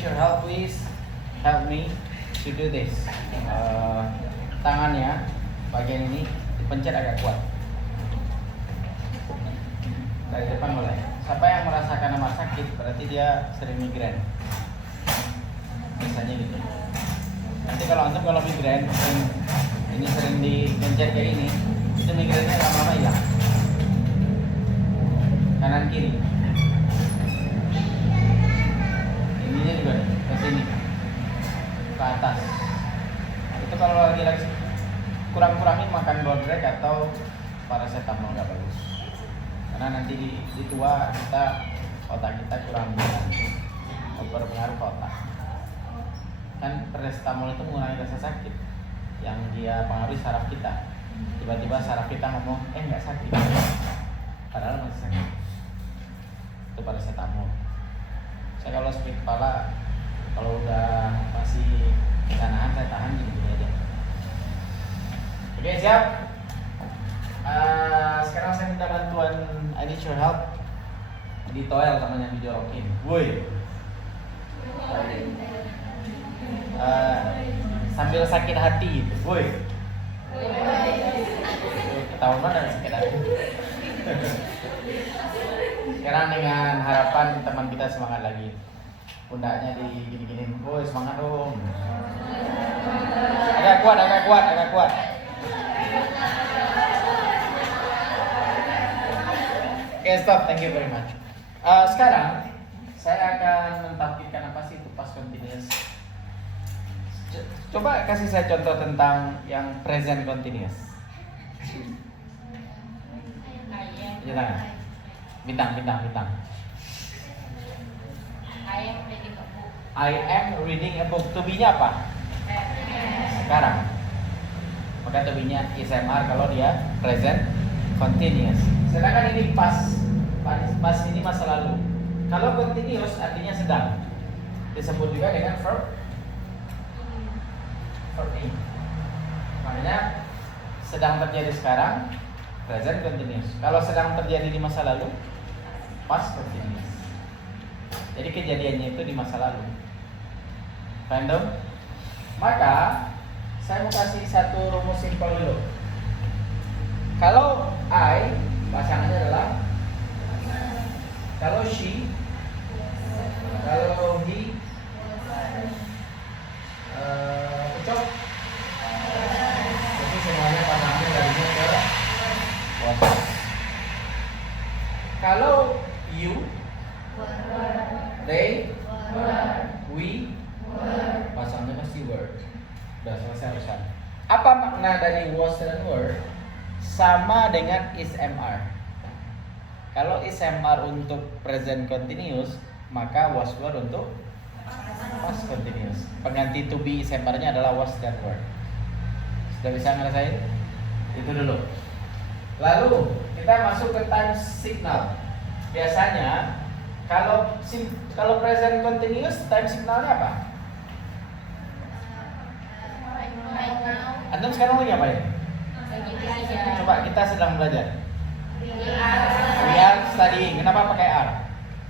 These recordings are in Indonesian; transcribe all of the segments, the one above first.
need your help, please help me to do this. Tangannya bagian ini dipencet agak kuat. Dari depan mulai. Siapa yang merasakan nama sakit berarti dia sering migrain. Misalnya gitu. Nanti kalau migrain ini sering dipencet kayak ini, itu migrainnya lama-lama hilang. Kanan kiri. Ininya juga ke sini, ke atas. Itu kalau lagi kurang-kurangin makan Godrek atau paracetamol nggak bagus. Karena nanti di tua otak kita kurang berpengaruh ke otak. Kan paracetamol itu mengurangi rasa sakit yang dia pengaruhi saraf kita. Tiba-tiba saraf kita ngomong, nggak sakit, padahal masih sakit. Itu paracetamol. Saya kalau sakit kepala, kalau udah masih nahan, saya tahan gini aja. Oke, siap. Sekarang saya minta bantuan. I need your help. Di toel namanya dijorokin. Woi. Sambil sakit hati gitu. Woi. Ketahuan mana sakit hati. Sekarang dengan harapan teman kita semangat lagi. Pundaknya digini-giniin. Woi, semangat dong. Agak kuat. Oke, stop. Thank you very much. Sekarang saya akan mentampilkan apa sih itu past continuous. Coba kasih saya contoh tentang yang present continuous. Bintang. I am reading a book. To be-nya apa? Sekarang. Maka to be-nya ISMR kalau dia present continuous. Sedangkan ini past ini masa lalu. Kalau continuous artinya sedang. Disebut juga dengan verb in. Makanya sedang terjadi sekarang present continuous. Kalau sedang terjadi di masa lalu past continuous. Jadi kejadiannya itu di masa lalu. Paham dong? Maka saya mau kasih satu rumus simpel dulu. Kalau I pasangannya adalah, kalau she, kalau he, cocok. Jadi semuanya pasangannya darinya ke was. Kalau you, they, we, pasangannya pasti were. Udah selesai urusan. Apa makna dari was dan were? Sama dengan is MR. Kalau is MR untuk present continuous, maka was were untuk past continuous. Pengganti to be is MR-nya adalah was dan were. Sudah bisa ngerasain? Itu dulu. Lalu kita masuk ke time signal. Biasanya kalau present continuous time signalnya apa? Antum sekarang lagi ngapain? Coba, kita sedang belajar. We are studying. Kenapa pakai are?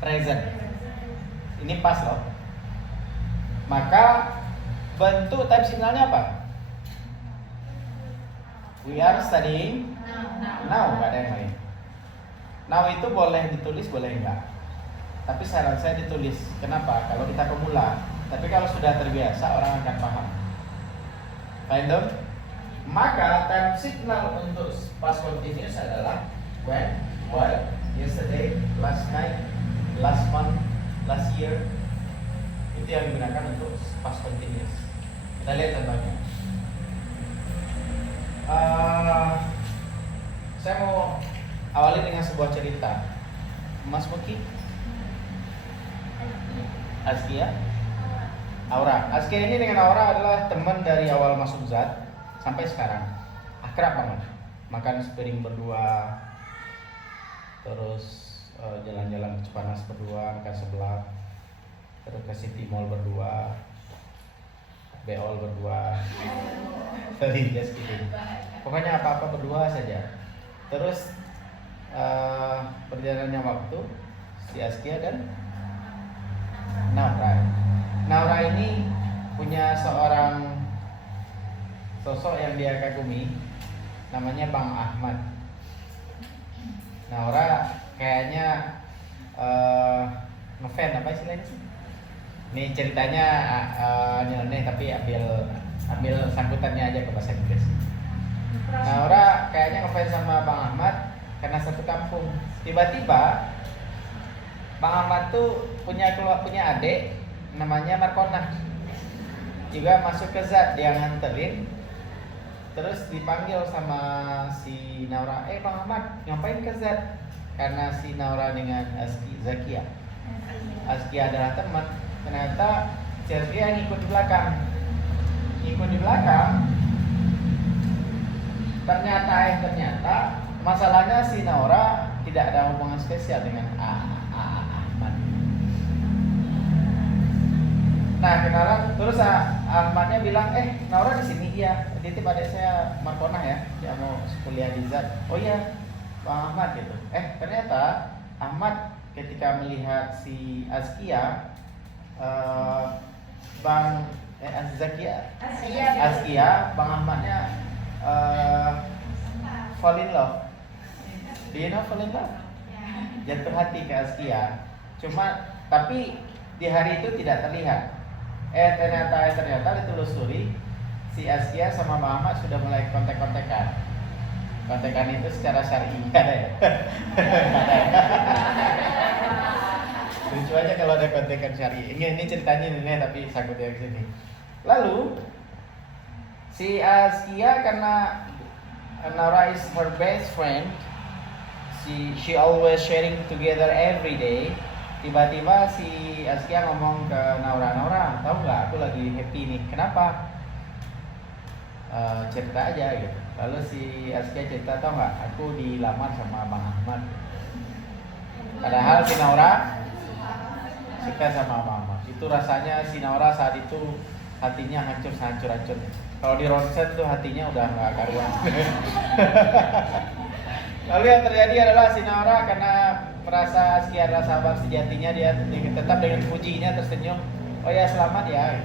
Present. Ini pas loh. Maka bentuk type signalnya apa? We are studying now. Gak ada yang lain. Now itu boleh ditulis, boleh enggak. Tapi saran saya ditulis. Kenapa? Kalau kita pemula. Tapi kalau sudah terbiasa, orang akan paham. Faham dong? Maka time signal untuk past continuous adalah when, what, yesterday, last night, last month, last year. Itu yang digunakan untuk past continuous. Kita lihat contohnya. Saya mau awali dengan sebuah cerita. Mas Muki, Askia, Aura. Askia ini dengan Aura adalah teman dari awal masuk Zat sampai sekarang, akrab banget. Makan sepiring berdua, terus jalan-jalan ke Cipanas berdua, makan sebelah, terus ke City Mall berdua, beol berdua. Sorry, just kidding. Pokoknya apa-apa berdua saja. Terus berjalannya waktu si Askia dan Naura Naura ini punya seorang sosok yang dia kagumi, namanya Bang Ahmad. Naura kayaknya ngefan apa istilahnya sih? Ini ceritanya aneh tapi ambil sangkutannya aja ke bahasa Inggris. Naura kayaknya ngefans sama Bang Ahmad karena satu kampung. Tiba-tiba Bang Ahmad tuh punya adik namanya Markona, juga masuk ke Zat, dia nganterin, terus dipanggil sama si Naura, Bang Ahmad ngapain ke Zat? Karena si Naura dengan Zakia adalah teman, ternyata Zakia ngikut di belakang. Ternyata masalahnya si Naura tidak ada hubungan spesial dengan Ahmad. Nah, kenalan terus Ahmadnya bilang, Naura di sini. Iya, titip adik saya Markona ya, dia mau kuliah di Zat. Oh iya, Bang Ahmad gitu. Ternyata Ahmad ketika melihat si Azkia, Azkia, Bang Ahmadnya fall in love. Do you know fall in love? Jatuh hati ke Azkia. Tapi di hari itu tidak terlihat. Ternyata ditelusuri, si Azkia sama Bang Ahmad sudah mulai kontek-kontekan. Kontekan itu secara syar'i ada ya? Ada ya? Lucu aja kalau ada kontekan syar'i. Ini ceritanya ini tapi sangkutnya ke sini. Lalu si Azkia karena Naura is her best friend, she always sharing together every day. Tiba-tiba si Azkia ngomong ke Naura, tahu nggak aku lagi happy nih, kenapa? Cerita aja gitu. Lalu si Azkia cerita, tahu nggak, aku dilamar sama Bang Ahmad. Padahal si Naura suka sama Bang Ahmad. Itu rasanya si Naura saat itu hatinya hancur-hancur. Kalau di ronsen tuh hatinya udah nggak karuan. Lalu yang terjadi adalah si Naura karena merasa Azkia adalah sahabat sejatinya, dia tetap dengan pujinya tersenyum. Oh ya, selamat ya.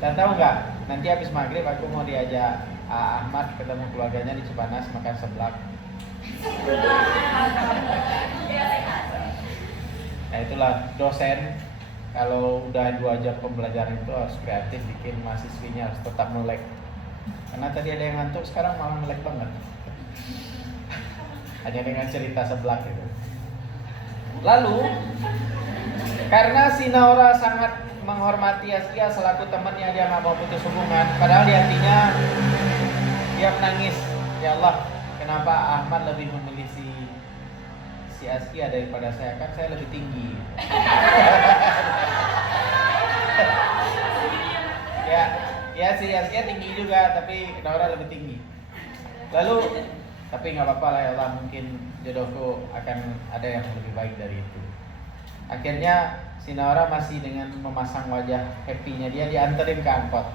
Dan tahu nggak, nanti habis maghrib aku mau diajak Ahmad ketemu keluarganya di Cipanas makan seblak. Nah itulah dosen, kalau udah 2 jam pembelajaran itu harus kreatif, bikin mahasiswinya harus tetap melek. Karena tadi ada yang ngantuk, sekarang malah melek banget. Hanya dengan cerita seblak itu. Lalu karena si Naura sangat menghormati Azkia selaku temannya, dia nggak mau putus hubungan. Padahal di hatinya dia menangis, ya Allah, kenapa Ahmad lebih memilih si Azkia daripada saya, kan saya lebih tinggi. ya si Azkia tinggi juga, tapi Naura lebih tinggi. Lalu tapi nggak apa-apa lah, ya Allah, mungkin jodohku akan ada yang lebih baik dari itu. Akhirnya si Naura masih dengan memasang wajah happy-nya, dia dianterin ke angkot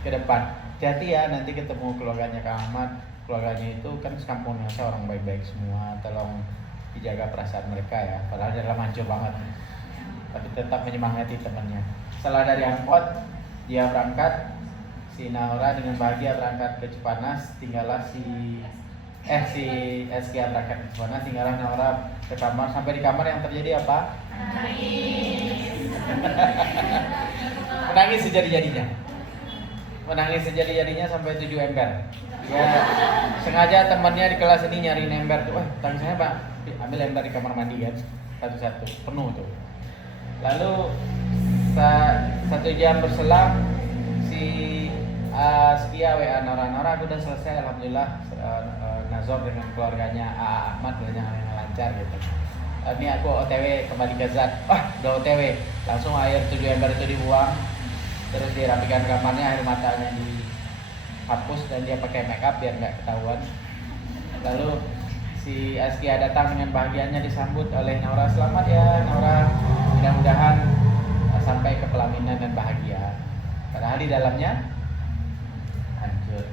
ke depan. Hati ya, nanti ketemu keluarganya Kang Ahmad. Keluarganya itu kan sekampungnya saya orang baik-baik semua, tolong dijaga perasaan mereka ya. Padahal dia hancur banget, tapi tetap menyemangati temannya. Setelah dari angkot, dia berangkat. Si Naura dengan bahagia berangkat ke Cipanas. Tinggallah si Azkia berangkat ke Cipanas, tinggallah Naura ke kamar. Sampai di kamar yang terjadi apa? Menangis sejadi-jadinya sampai 7 ember. Ya, sengaja temannya di kelas ini nyariin ember tuh. Tanggung saya Pak, ambil ember di kamar mandi kan, satu-satu penuh tuh. Lalu 1 jam berselang, si Azkia WA Naura, aku udah selesai, alhamdulillah, nazar dengan keluarganya Ahmad dengan yang lancar gitu. Ini aku OTW kembali ke Zat. Udah OTW, langsung air 7 ember itu dibuang, terus dirapikan kamarnya, air matanya dihapus dan dia pakai make up biar nggak ketahuan. Lalu si Azkia datang dengan bahagianya, disambut oleh Naura, selamat ya Naura, mudah-mudahan sampai ke pelaminan dan bahagia. Padahal di dalamnya hancur.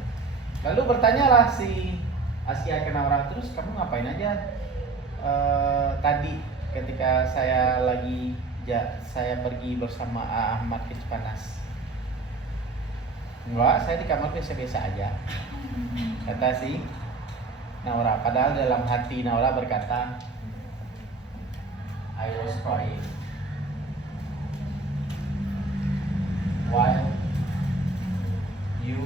Lalu bertanyalah si Azkia ke Naura, terus kamu ngapain aja tadi ketika saya lagi saya pergi bersama Ahmad ke Cipanas. Enggak, saya di kamar biasa-biasa aja. Kata si Naura. Padahal dalam hati Naura berkata, I was crying while you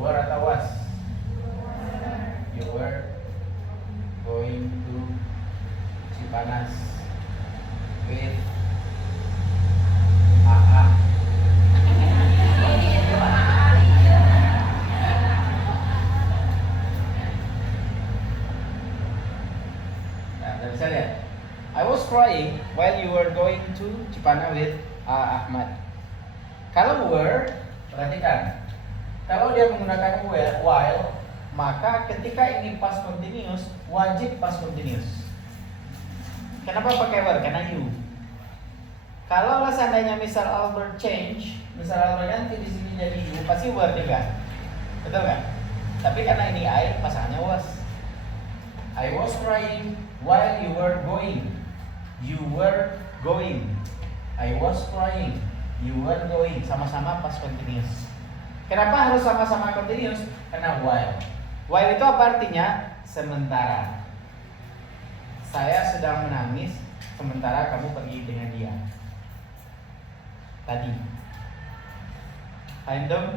were atau was? You were going to Cipanas with AA. Nah, bisa lihat. I was crying while you were going to Cipanas with Ahmad. Kalau were, perhatikan. Kalau dia menggunakan while, maka ketika ini past continuous, wajib past continuous. Kenapa pakai were? Karena you. Kalau seandainya misal Albert change, misal Albert ganti di sini jadi you, pasti were juga. Betul nggak? Tapi karena ini I, pasangannya was. I was crying while you were going. You were going. I was crying. You were going. Sama-sama past continuous. Kenapa harus sama-sama continuous? Karena while. While itu apa artinya? Sementara. Saya sedang menangis sementara kamu pergi dengan dia. Tadi. Paham dong?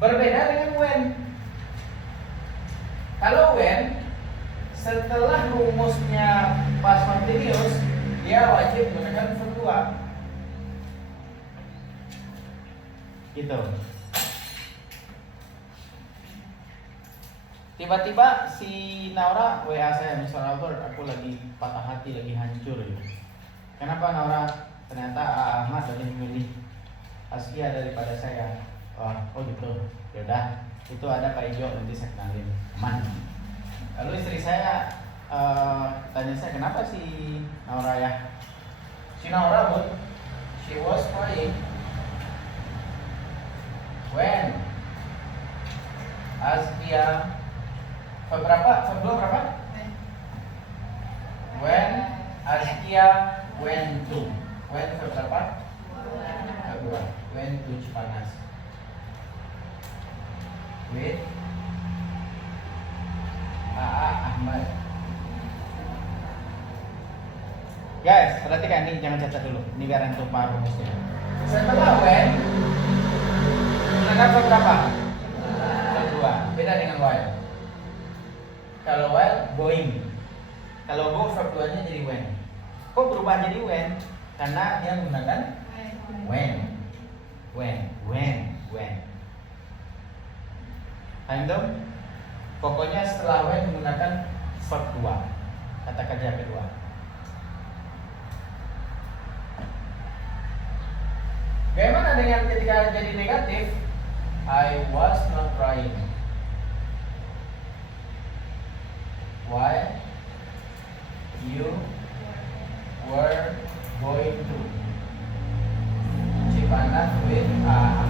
Berbeda dengan when. Kalau when, setelah rumusnya past continuous, dia wajib menggunakan verb 2. Gitu. Tiba-tiba si Naura WA saya, Mr. Albert, aku lagi patah hati, lagi hancur gitu. Kenapa Naura? Ternyata Ahmad lebih memilih Askia daripada saya. Wah, oh gitu. Yaudah, itu ada Pak Ijo, nanti saya kenalin. Aman. Lalu istri saya tanya saya, kenapa si Naura ya? Si Naura, but she was crying when Askia berapa? Berapa? When Askia went to. When berapa? Kedua. Went to Cipanas. With AA Ahmad. Guys, perhatikan ini, jangan catat dulu. Ini biar antum paham rumusnya. Setelah when, menggunakan berapa? Kedua. Beda dengan while. Kalau while, going. Kalau go, verb 2-nya jadi when. Kok berubah jadi when? Karena dia menggunakan when. Paham dong? Pokoknya setelah when menggunakan verb 2. Kata kerja kedua. Bagaimana dengan ketika jadi negatif? I was not crying while you were going to Cipanas with Ahmad.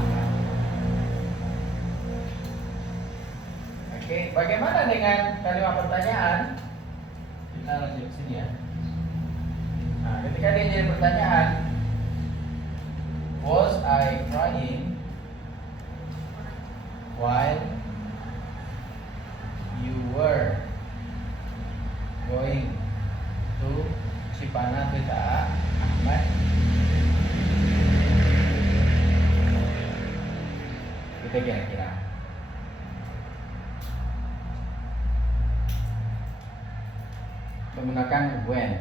Oke, bagaimana dengan kalimat pertanyaan? Kita lanjut sini ya. Nah, ketika dia jadi pertanyaan, was I crying while you were going to Cipanas with Ahmad? Kita kira-kira. Menggunakan when.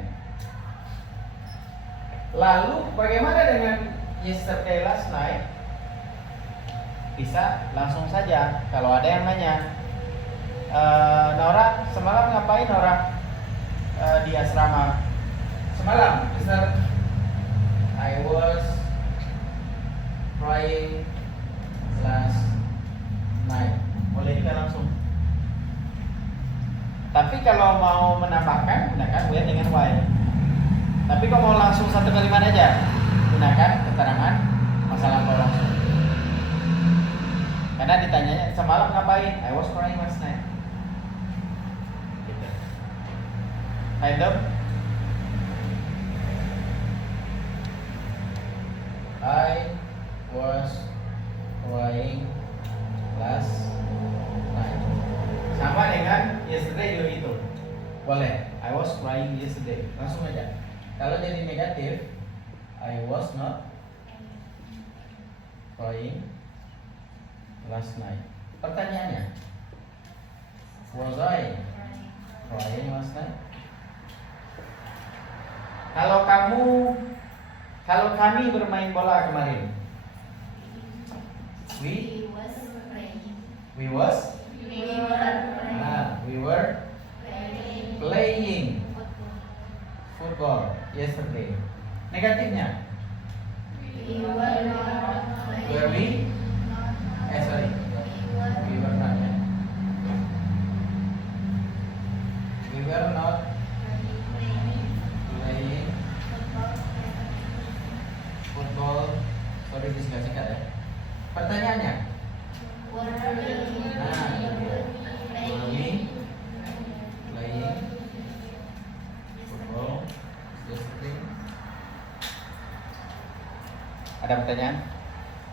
Lalu bagaimana dengan yesterday last night? Bisa langsung saja. Kalau ada yang nanya, Nora semalam ngapain Nora di asrama? Semalam, Mister, I was crying last night. Boleh juga langsung. Tapi kalau mau menambahkan, gunakan when dengan while. Tapi kalau mau langsung satu kalimat aja, gunakan keterangan masa lampau langsung. Karena ditanyanya semalam ngapain? I was crying last night. Gitu. Item. I was crying last night. Sama dengan yesterday juga itu. Boleh. I was crying yesterday. Langsung aja. Kalau jadi negatif, I was not crying last night. Pertanyaannya, was I crying last night? Kalau kami bermain bola kemarin, we were playing football yesterday. Negatifnya, were we? Sorry, we were not. We were not playing football. Sorry, disingkat-singkat ya. Pertanyaannya, were we playing football yesterday? Ada pertanyaan?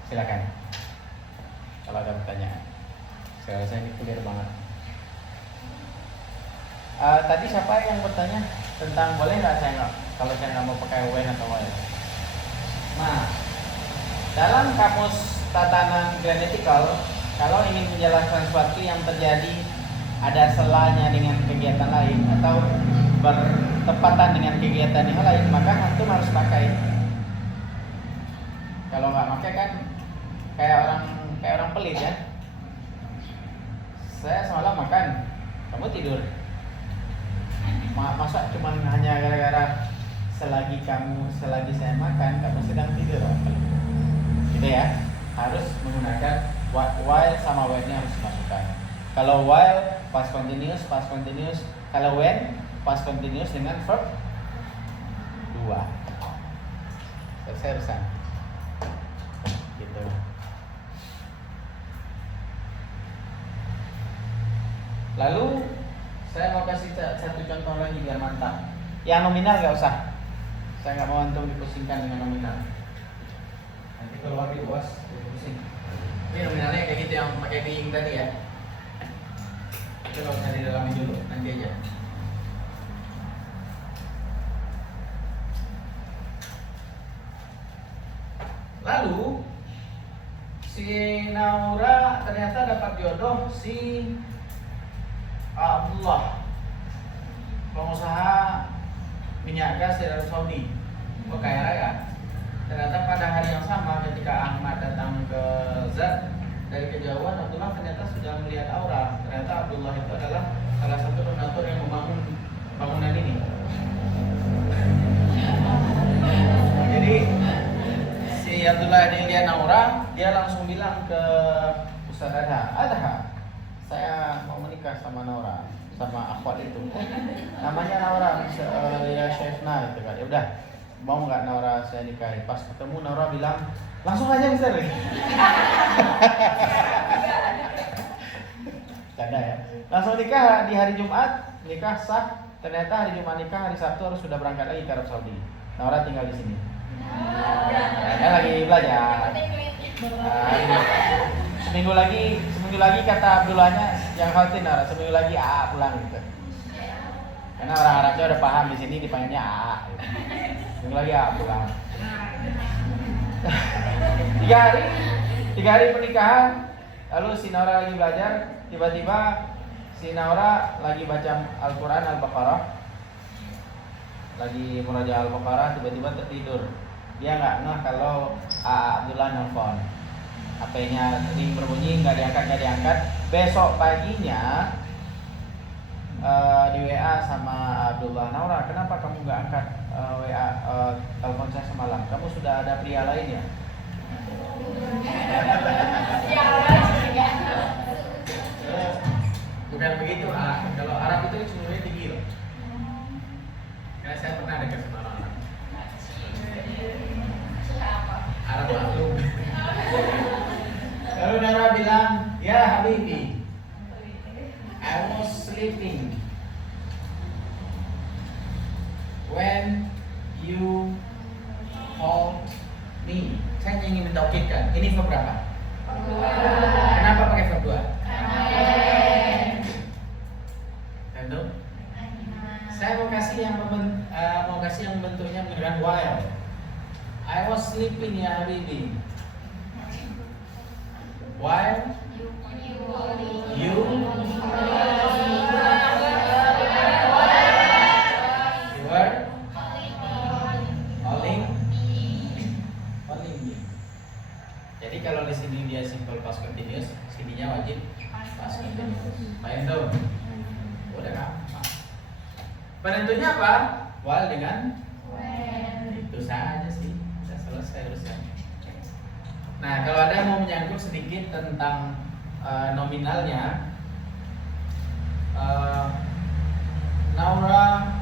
Silakan. Kalau ada pertanyaan, saya rasa ini clear banget. Tadi siapa yang bertanya tentang boleh nggak kalau saya nggak mau pakai when atau while? Nah, dalam kamus tatanan gramatikal, kalau ingin menjelaskan sesuatu yang terjadi ada selanya dengan kegiatan lain atau bertepatan dengan kegiatan yang lain, maka antum harus pakai. Kalau nggak pakai kan kayak orang pelit ya. Saya semalam makan, kamu tidur. Masa cuma hanya gara-gara selagi saya makan kamu sedang tidur, gitu ya. Harus menggunakan while sama when-nya harus dimasukkan. Kalau while past continuous. Kalau when past continuous dengan verb 2. Selesai urusan. Gitu. Lalu saya mau kasih satu contoh lagi biar mantap. Yang nominal nggak usah. Saya nggak mau antum dipusingkan dengan nominal. Nanti kalau lagi puas jadi pusing. Ini nominalnya kayak gitu yang pakai being tadi ya. Kita nggak usah didalami dulu, nanti aja. Lalu si Naura ternyata dapat jodoh si Abdullah, pengusaha minyak gas di Arab Saudi, kaya raya. Ternyata pada hari yang sama ketika Ahmad datang ke Zat dari kejauhan, Abdullah ternyata sudah melihat aura. Ternyata Abdullah itu adalah salah satu donatur yang membangun bangunan ini. Jadi si Abdullah ini lihat aura, dia langsung bilang ke Ustaz Adha, saya mau menikah sama Naura, sama akhwat itu. Namanya Naura, ya Chefna gitu kan. Ya udah, mau nggak Naura saya nikahi? Pas ketemu Naura bilang, langsung aja Mister. Canda ya. Langsung nikah di hari Jumat, nikah sah. Ternyata hari Jumat nikah, hari Sabtu harus sudah berangkat lagi ke Arab Saudi. Naura tinggal di sini. Saya lagi belajar. Seminggu lagi kata Abdullahnya yang khawatir Naura, seminggu lagi pulang gitu. Karena orang Arabnya udah paham di sini dipanggilnya gitu. Seminggu lagi pulang. 3 hari pernikahan, lalu si Naura lagi belajar, tiba-tiba si Naura lagi baca Al-Quran Al-Baqarah, lagi murajaah Al-Baqarah, tiba-tiba tertidur. Dia nggak ngeh kalau Abdullah nelfon. HP-nya ring berbunyi, nggak diangkat. Besok paginya di WA sama Abdullah, Naura, kenapa kamu nggak angkat WA telepon saya semalam? Kamu sudah ada pria lain ya? Bukan begitu, kalau Arab itu sebenarnya tinggi loh. Karena saya pernah dekat sama orang Arab maklum. Lalu Naura bilang, ya Habibi, I was sleeping. when you hold me. Saya ingin mentaukidkan. Ini verb berapa? Kenapa pakai verb 2? Tentu. Saya mau kasih yang bentuknya menggunakan while. I was sleeping ya Habibi. While you were calling me. Jadi kalau di sini dia simple past continuous, sininya wajib past continuous. Paham tuh? Udah gampang. Penentunya apa? While dengan when. Itu saja sih. Sudah selesai urusan. Nah, kalau ada mau menyangkut sedikit tentang nominalnya, Naura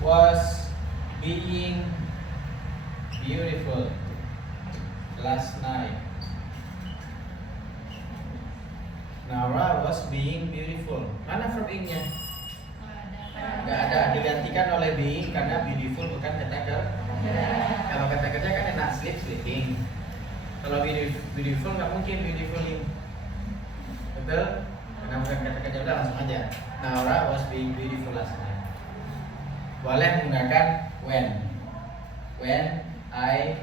was being beautiful last night. Naura was being beautiful. Mana verb ing-nya? Nggak ada, digantikan oleh being karena beautiful bukan kata kerja. Kalau kata kerja kan enak sleeping. Kalau beautiful nggak mungkin beautifully. Betul? Karena bukan kata kerja, udah langsung aja. Naura was being beautiful last night. Boleh menggunakan when. When I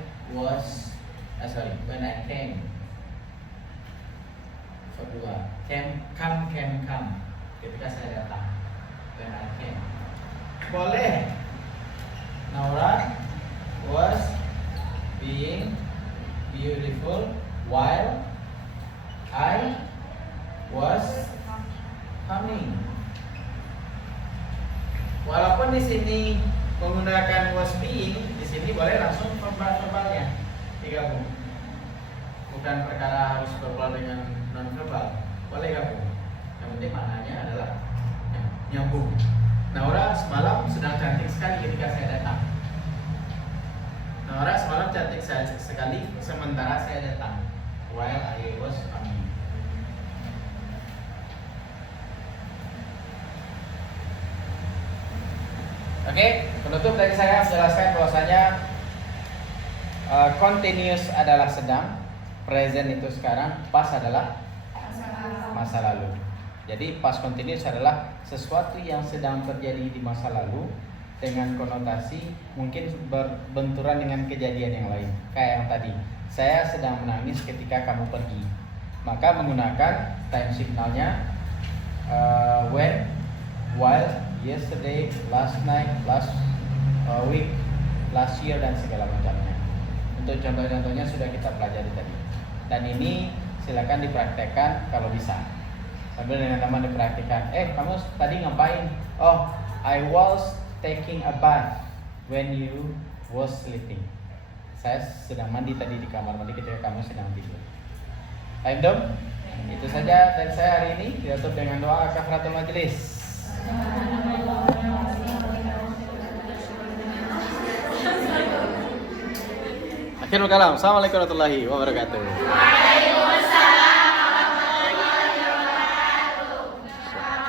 came. Kedua, come. Ketika saya datang. When I came. Boleh. Naura was being beautiful while I was coming. Walaupun di sini menggunakan was being, di sini boleh langsung verbalnya digabung. Bukan perkara harus verbal dengan non verbal, boleh gabung. Yang penting maknanya adalah nyambung. Naura semalam sedang cantik sekali ketika saya datang. Naura semalam cantik sekali sementara saya datang. While I was coming. Oke, penutup dari saya menjelaskan bahwasanya continuous adalah sedang, present itu sekarang, past adalah masa lalu. Jadi past continuous adalah sesuatu yang sedang terjadi di masa lalu dengan konotasi mungkin berbenturan dengan kejadian yang lain. Kayak yang tadi, saya sedang menangis ketika kamu pergi. Maka menggunakan time signalnya when, while, yesterday, last night, last week, last year dan segala macamnya. Untuk contoh-contohnya sudah kita pelajari tadi. Dan ini silakan dipraktekkan kalau bisa. Sambil dengan teman dipraktikkan. Kamu tadi ngapain? Oh, I was taking a bath when you was sleeping. Saya sedang mandi tadi di kamar mandi ketika kamu sedang tidur. Dom? Itu saja dari saya hari ini. Ditutup dengan doa kafaratul majelis. Akhirul kalam. Assalamualaikum warahmatullahi wabarakatuh.